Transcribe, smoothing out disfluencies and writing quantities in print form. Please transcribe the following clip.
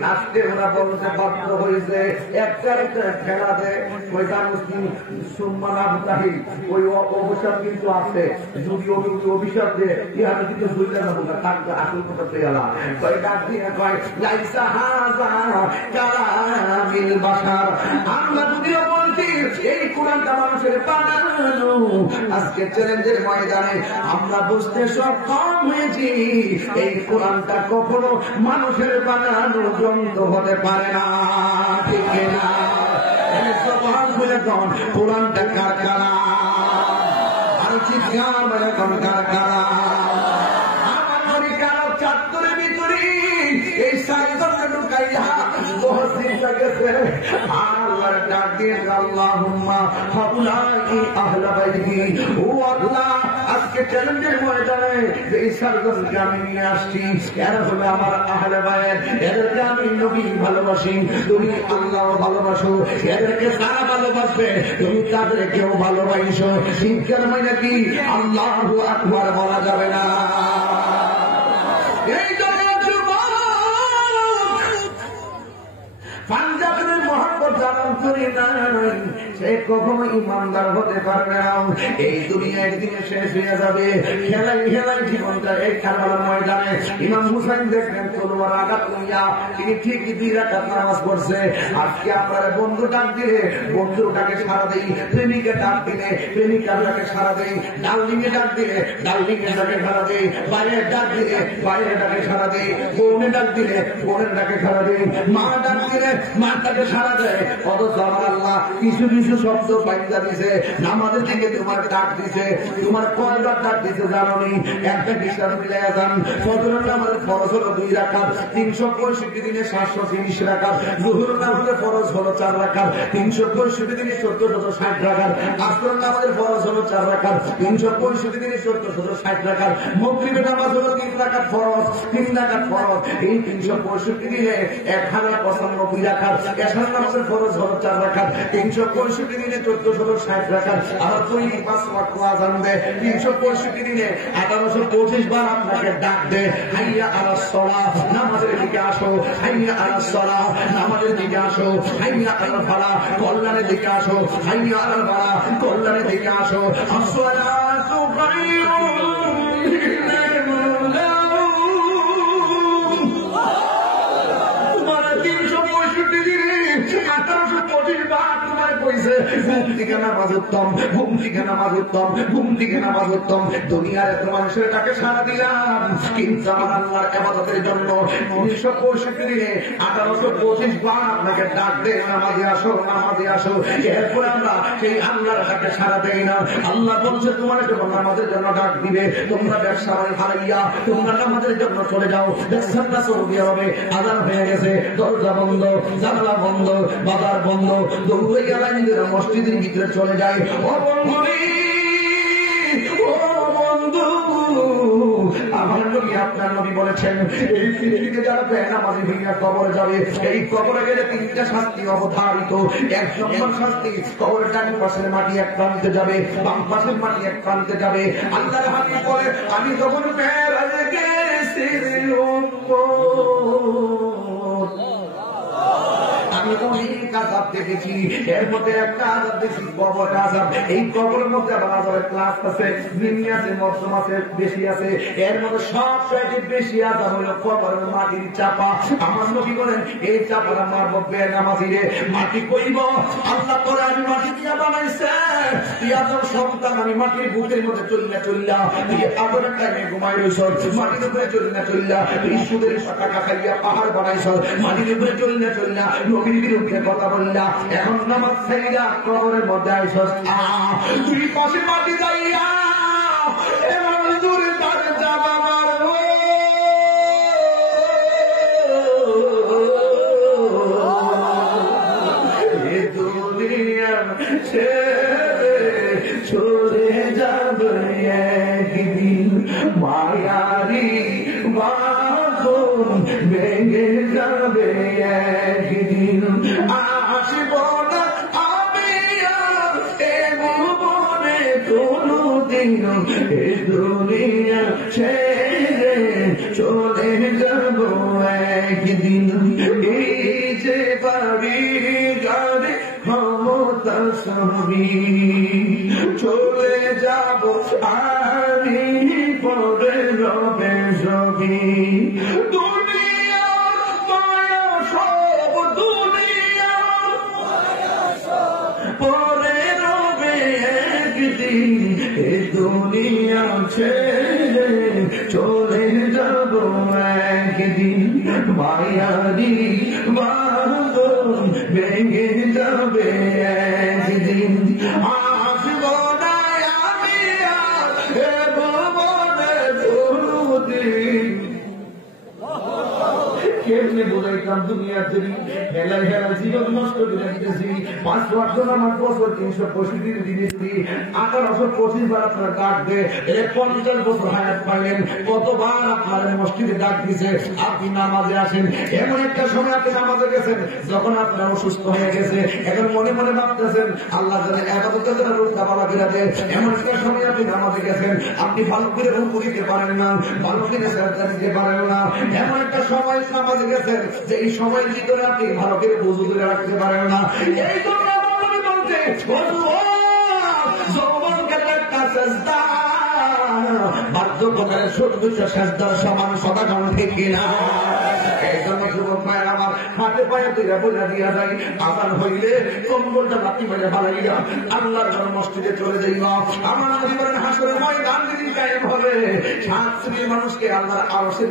নাচতে ওরা বলতে বাধ্য হয়েছে একটা একটা খেলাতে ওই মুসলিম সুম্মান আবু তাহির ওই অভিশাপ কিন্তু আছে। যদি অভিশাপ দিয়ে ইহাতে কিন্তু বুঝতে যাবো না তার আসল কথা পেয়ালা কয় ডাক দিয়ে কয় লাইসা হাযা কালামিল বাশার। আমরা যদিও বলছি এই কোরআনটা মানুষের বানানো, আজকে চ্যালেঞ্জের ময়দানে আমরা বুঝতে সক্ষম হয়েছি এই কোরআনটা কখনো মানুষের বানানো গ্রন্থ হতে পারে না, ঠিক না? কোরআনটা কার কারা আর চিৎকার এখন কার কারা আমার কারো চাত্তরের ভিতরে এই সাইকেলটা ঢুকাইয়া মসজিদটা গেছে আল্লাহর ডাক দিয়ে আল্লাহুম্মা হাউলাই আহলা বাইতি। ও আল্লাহ, আজকে চ্যালেঞ্জের ময়দানে এই সাইকেলকে আমি নিয়ে আসছি, এরা হলো আমার আহলে বাইত, এদেরকে আমি নবী ভালোবাসি, তুমি আল্লাহ ভালোবাসো, এদেরকে সারা ভালোবাসবে, তুমি তাদেরকেও ভালোবাসো। শিক্ষার মানে কি আল্লাহু আকবার বলা যাবে না? এই পাঞ্জাবের মহব্বত জানান করি নাই, সে কখনো ইমানদার হতে পারবে না। এই দুনিয়া একদিনে শেষ হয়ে যাবে। খেলাই খেলাই জীবনটা এই খেলার ময়দানে ইমাম হুসাইন দেখলেন তলোয়ার আঘাত লইয়া তিনি ঠিকই 2 রাকাত নামাজ পড়ছে। আজকে আপনার বন্ধু ডাক দিলে বন্ধুটাকে সারা দেই, প্রেমিকা ডাক দিলে প্রেমিকাটাকে সারা দেই, ডার্লিংয়ে ডাক দিলে ডার্লিংয়ের ডাকে সারা দেই, বাইরের ডাক দিলে বাইরের ডাকে সারা দেই, বোনে ডাক দিলে বোনের ডাকে সারা দেই, মা ডাক দিলে মাটাকে সারা দেয়। অথচ আমার আল্লাহ কিছু কিছু শব্দ পাইজা দিছে, নামাজের দিকে তোমার ডাক দিছে, তোমার কয়বার ডাক দিছে জানো নি? একটা বিশ্বাস মিলাই যান। ফজরের নামাজের ফরজ হলো 2 রাকাত, 365 দিনে 730 রাকাত। জোহরের নামাজের ফরজ হলো 4 রাকাত, 365 দিনে 1460 রাকাত। আসরের নামাজের ফরজ হলো 4 রাকাত, 365 দিনে 1460 রাকাত। মাগরিবের নামাজ হলো 3 রাকাত ফরজ, 3 রাকাত ফরজ। এই 365 দিনে 1095 রাকাত। এশার নামাজের ফরজ হলো 4 রাকাত, 365 দিনে 1460 রাকাত। আর তুই 5 ওয়াক্ত আযান দে, 365 দিনে 1825 বার আপনাকে ডাক দে, হাইয়া আলাস সালাহ, নামাজের দিকে আসো, হাইয়া আলাস সালাহ, নামাজের দিকে আসো, হাইয়া আলাল ফালাহ, কল্যাণের দিকে আসো, হাইয়া আলাল ফালাহ, কল্যাণের দিকে আসো। আসসালাতু খায়রুম মিনাল নাওম। তোমার 365 দিনে 1825 বার তোমার কইছে ঘুম থেকে নামাজ উত্তম, ঘুম থেকে নামাজ উত্তম, ঘুম থেকে নামাজ উত্তম। দুনিয়ার এত মানুষের ডাকে সাড়া দিলাম, কিন্তু আমার আল্লাহর ইবাদতের জন্য 365 দিনে 1825 বার আপনাকে ডাক দে, নামাজে আসো, নামাজে আসো। এরপর আমরা সেই আল্লাহর ডাকে সাড়া দেই না। আল্লাহ বলছে তোমার যখন নামাজের জন্য ডাক দিবে, তোমরা ব্যবসা হারাইয়া তোমরা নামাজের জন্য চলে যাও। ব্যবসাটা সৌদি আরবে আজান হয়ে গেছে, দরজা বন্ধ, জানালা বন্ধ, বাজার বন্ধ, দৌড়ে গেলা নিজেরা মসজিদের ভিতরে চলে যায়। ও বন্ধু, আমার নবী আপনার নবী বলেছেন এই পৃথিবীতে যারা বেনামাজি ভেঙে কবর যাবে, এই কবরে গেলে 3টা শাস্তি অবধারিত। 1 নম্বর শাস্তি, কবরের ডান পাশের মাটি এক প্রান্তে যাবে, বাম পাশের মাটি এক প্রান্তে যাবে। আল্লাহর হাবিব বলে আমি যখন মেরাজে গেছি আমি অনেক আযাব দেখেছি, এর মধ্যে একটা আযাব দেখি কবর আযাব। এই কবরের মধ্যে আবার আযাবের ক্লাস আছে, নিম্ন আছে, মধ্যম আছে, বেশি আছে। এর মধ্যে সবচেয়ে বেশি আযাব হলো কবরের মাটির চাপা। আমার নবী বলেন এই চাপাটা মারব বেনামাজিরে। মাটি কইব আল্লাহ তোরে আমি মাটি দিয়া বানাইছে, তুই আদর সন্তান, আমি মাটির বুকের মধ্যে চললা চললা, তুই আদরের টাইমে ঘুমাই রইছ, মাটির উপরে চললা চললা, তুই সুদের টাকা খাইয়া পাহাড় বানাইছ, মাটির উপরে চললা চললা, নবীর বিরুদ্ধে কথা বললা, এখন নামাজ ছাইরা কবরের মধ্যে আইছস। তুই পাশে মাটি যাইয়া এমন দূরে তার যাবা মারবো। এ দুনিয়া ছেড়ে চলে যাবে একদিন, মায়ারি বাঁধন ভেঙে যাবে একদিন। আসব না আমি আর এ ভুবনে কোনদিন, এ দুনিয়া ছেড়ে চলে যাব একদিন। একদিন এই যে বাড়ি গাড়ি ক্ষমতা সবই চলে যাব আমি পরে রবে সবই দুনিয়ার মায়া সব দুনিয়ার পরে রবে একদিন এ দুনিয়া ছেড়ে চলে যাব একদিন মায়ারি বাঁধন ভেঙে যাবে একদিন আসব না আমি আর এ ভুবনে কোনদিন কেমনে বোঝাইতাম দুনিয়ার জন্য হেলায় হেলায় জীবন নষ্ট করে দিতেছি 5 নামাজ বছর 365 দিনে যদি 1825 বার আপনার ডাক দে 50 বছর হায়াত পাইলেন কতবার আপনার মসজিদে ডাক দিছে আপনি নামাজে আসেন এমন একটা সময় আপনি নামাজে গেছেন যখন আপনার অসুস্থ হয়ে গেছে এখন মনে মনে ভাবতেছেন আল্লাহ জানে ইবাদতের জন্য রোজা বালা করে দেয় এমন একটা সময় আপনি নামাজে গেছেন আপনি ভালো করে রুকু দিতে পারেন না ভালো করে সিজদা দিতে পারেন না এমন একটা সময় নামাজে গেছেন যে এই সময়ের ভিতরে আপনি ভালো করে ওযু করে রাখতে পারেন না এই জন্য আমি বলতে যৌবনকে একটা সিজদা বাধ্যকতার সর্বোচ্চ সিজদার সমান সদাচরণ ঠিক কিনা এই জন্য যুবক ভাইয়ের আমার হাতে পায়ে তুইরা বলে দিয়া যায় আজান হইলে কম্বলটা রাতি বেলা বাড়াইয়া আল্লাহর ঘর মসজিদে চলে যাইবা আমার নবী বলেন হাসরের ময়দান যেদিন কায়েম হবে 7 শ্রেণীর মানুষকে আল্লাহর আরশের